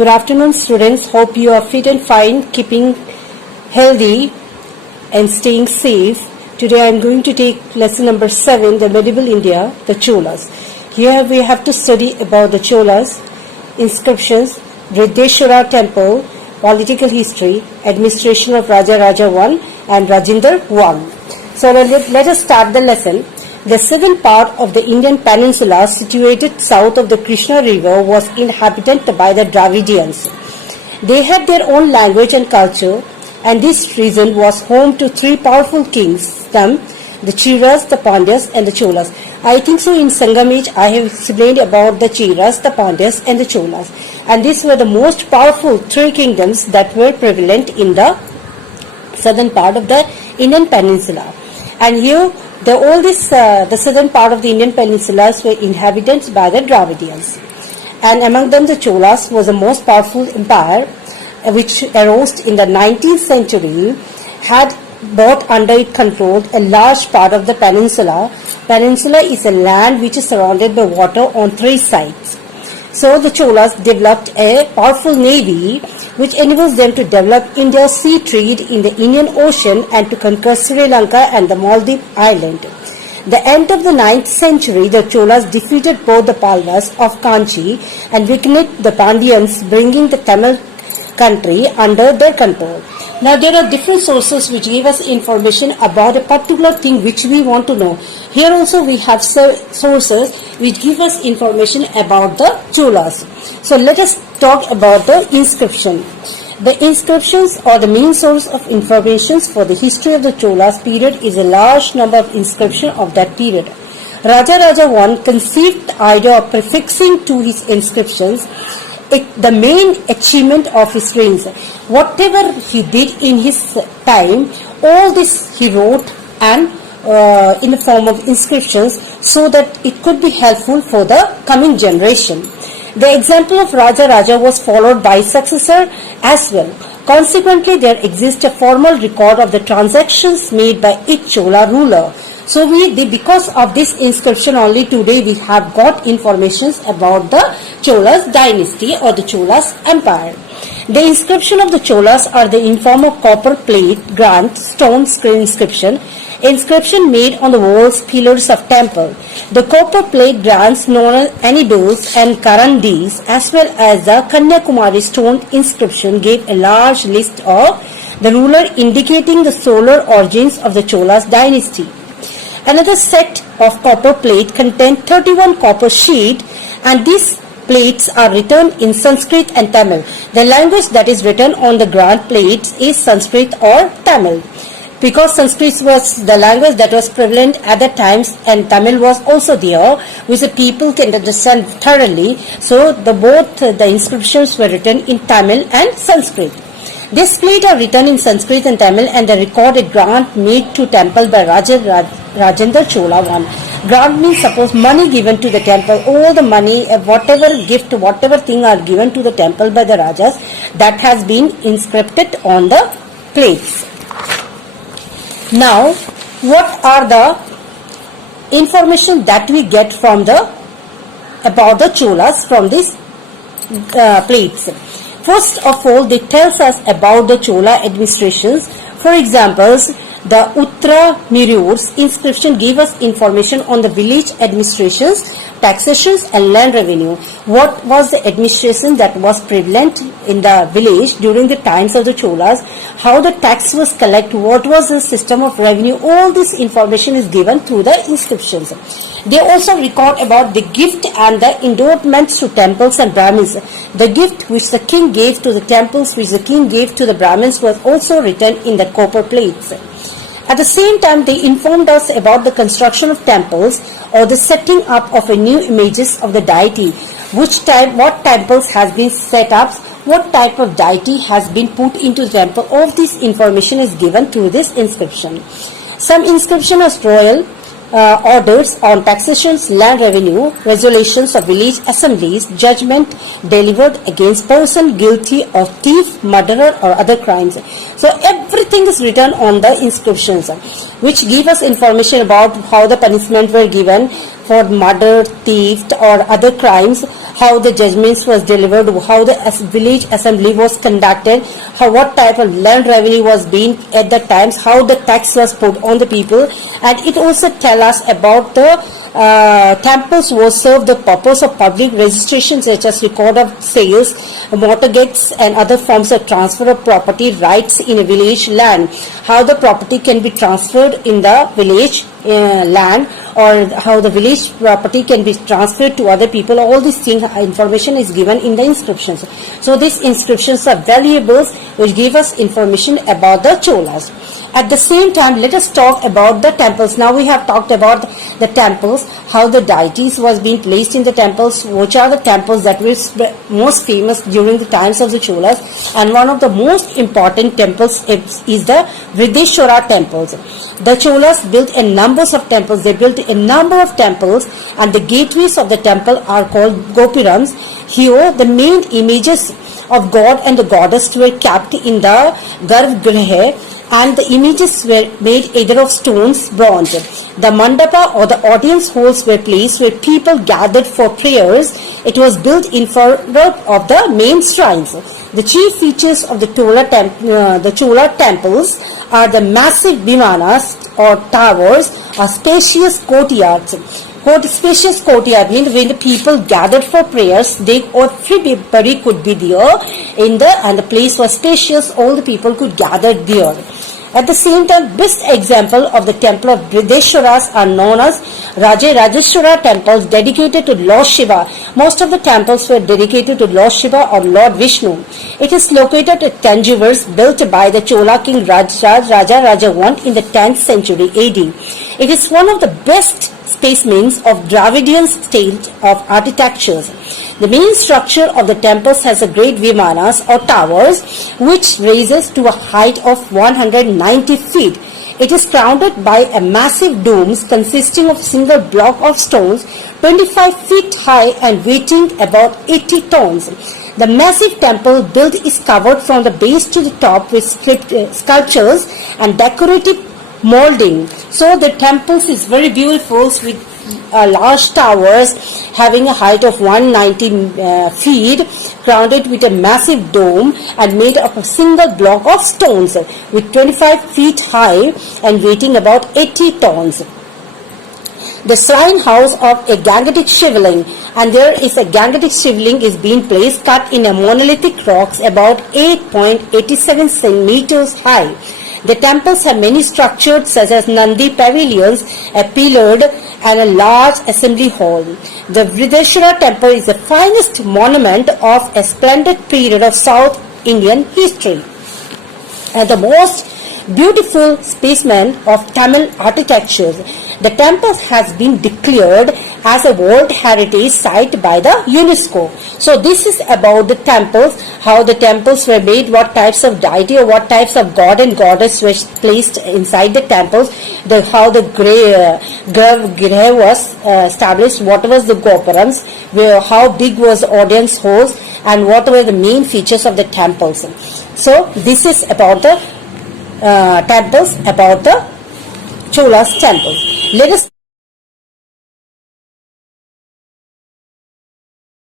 Good afternoon, students. Hope you are fit and fine, keeping healthy and staying safe. Today I am going to take lesson number 7, the medieval India, the Cholas. Here we have to study about the Cholas, inscriptions, Brihdeshwara temple, political history, administration of Raja Raja I and Rajendra I. So let us start the lesson. The southern part of the Indian peninsula, situated south of the Krishna river, was inhabited by the Dravidians. They had their own language and culture, and this region was home to three powerful kingdoms, the Cheras, the Pandyas and the Cholas. I think so in Sangamej I have explained about the Cheras, the Pandyas and the Cholas. And these were the most powerful three kingdoms that were prevalent in the southern part of the Indian peninsula. And here the southern part of the Indian peninsulas were inhabited by the Dravidians. And among them the Cholas was the most powerful empire which arose in the 19th century, had brought under its control a large part of the peninsula. Peninsula is a land which is surrounded by water on three sides. So the Cholas developed a powerful navy which enables them to develop India's sea trade in the Indian Ocean and to conquer Sri Lanka and the Maldives island. The end of the 9th century, the Cholas defeated both the Pallavas of Kanchi and weakened the Pandyans, bringing the Tamil country under their control. Now there are different sources which give us information about a particular thing which we want to know. Here also we have sources which give us information about the Cholas. So let us talk about the inscription. The inscriptions are the main source of information for the history of the Cholas period is a large number of inscriptions of that period. Raja Raja I conceived the idea of prefixing to his inscriptions the main achievement of his reigns. Whatever he did in his time, all this he wrote and in the form of inscriptions so that it could be helpful for the coming generation. The example of Raja Raja was followed by his successor as well. Consequently, there exists a formal record of the transactions made by each Chola ruler. So because of this inscription only today we have got information about the Cholas dynasty or the Cholas empire. The inscription of the Cholas are the in form of copper plate, granth, stone inscription made on the walls, pillars of temple. The copper plate granths known as Anidos and Karandis as well as the Kanyakumari stone inscription gave a large list of the ruler indicating the solar origins of the Cholas dynasty. Another set of copper plate contained 31 copper sheets, and these plates are written in Sanskrit and Tamil. The language that is written on the granth plates is Sanskrit or Tamil. Because Sanskrit was the language that was prevalent at the times and Tamil was also there, which the people can understand thoroughly. So both the inscriptions were written in Tamil and Sanskrit. This plate are written in Sanskrit and Tamil and the recorded grant made to temple by Rajendra Chola I. Grant means suppose money given to the temple, all the money, whatever gift, whatever thing are given to the temple by the Rajas, that has been inscribed on the plates. Now, what are the information that we get from about the Cholas from these plates? First of all, they tells us about the Chola administrations. For example, the Uttara Mirur's inscription gave us information on the village administrations, taxations and land revenue. What was the administration that was prevalent in the village during the times of the Cholas, how the tax was collected, what was the system of revenue, all this information is given through the inscriptions. They also record about the gift and the endowments to temples and Brahmins. The gift which the king gave to the temples, which the king gave to the Brahmins was also written in the copper plates. At the same time, they informed us about the construction of temples or the setting up of a new images of the deity, what temples has been set up, what type of deity has been put into the temple. All this information is given through this inscription. Some inscription is royal orders on taxations, land revenue, resolutions of village assemblies, judgment delivered against person guilty of thief, murderer or other crimes. So everything is written on the inscriptions, which give us information about how the punishment were given, for murder, theft or other crimes, how the judgments was delivered, how the village assembly was conducted, what type of land revenue was being at the times, how the tax was put on the people, and it also tell us about the temples was served the purpose of public registration such as record of sales, mortgages and other forms of transfer of property rights in a village land, how the property can be transferred in the village land, or how the village property can be transferred to other people. All these things information is given in the inscriptions. So these inscriptions are valuables which give us information about the Cholas. At the same time, let us talk about the temples. Now we have talked about the temples, how the deities was being placed in the temples, which are the temples that were most famous during the times of the Cholas, and one of the most important temples is the Vrideshwara temples. The Cholas built a numbers of temples. They built a number of temples, and the gateways of the temple are called Gopurams. Here, the main images of God and the goddess were kept in the Garbhagriha, and the images were made either of stones, bronze. The mandapa or the audience halls were placed where people gathered for prayers. It was built in front of the main shrines. The chief features of the Chola temples are the massive vimanas or towers, or spacious courtyards. Spacious courtyard means when the people gathered for prayers, everybody could be there and the place was spacious. All the people could gather there. At the same time, best example of the temple of Vrideshwaras are known as Rajeshwara temples dedicated to Lord Shiva. Most of the temples were dedicated to Lord Shiva or Lord Vishnu. It is located at Tanjore, built by the Chola king Raja Rajavan in the 10th century AD. It is one of the best specimens of Dravidian style of architectures. The main structure of the temples has a great vimanas or towers which raises to a height of 190 feet. It is surrounded by a massive domes consisting of single block of stones 25 feet high and weighing about 80 tons. The massive temple build is covered from the base to the top with sculptures and decorative molding. So the temples is very beautiful with large towers having a height of 190 feet, crowned with a massive dome and made of a single block of stones with 25 feet high and weighing about 80 tons. The shrine house of a Gangetic Shivling, and there is a Gangetic Shivling is being placed cut in a monolithic rocks about 8.87 centimeters high. The temples have many structures such as Nandi pavilions, a pillared and a large assembly hall. The Vrideshwara temple is the finest monument of a splendid period of South Indian history and the most beautiful specimen of Tamil architecture. The temple has been declared as a World Heritage Site by the UNESCO. So this is about the temples, how the temples were made, what types of deity or what types of god and goddess were placed inside the temples, how the Garbhagriha was established, what was the Gopurams, how big was the audience halls, and what were the main features of the temples. So this is about the temples, about the Cholas temples. Let us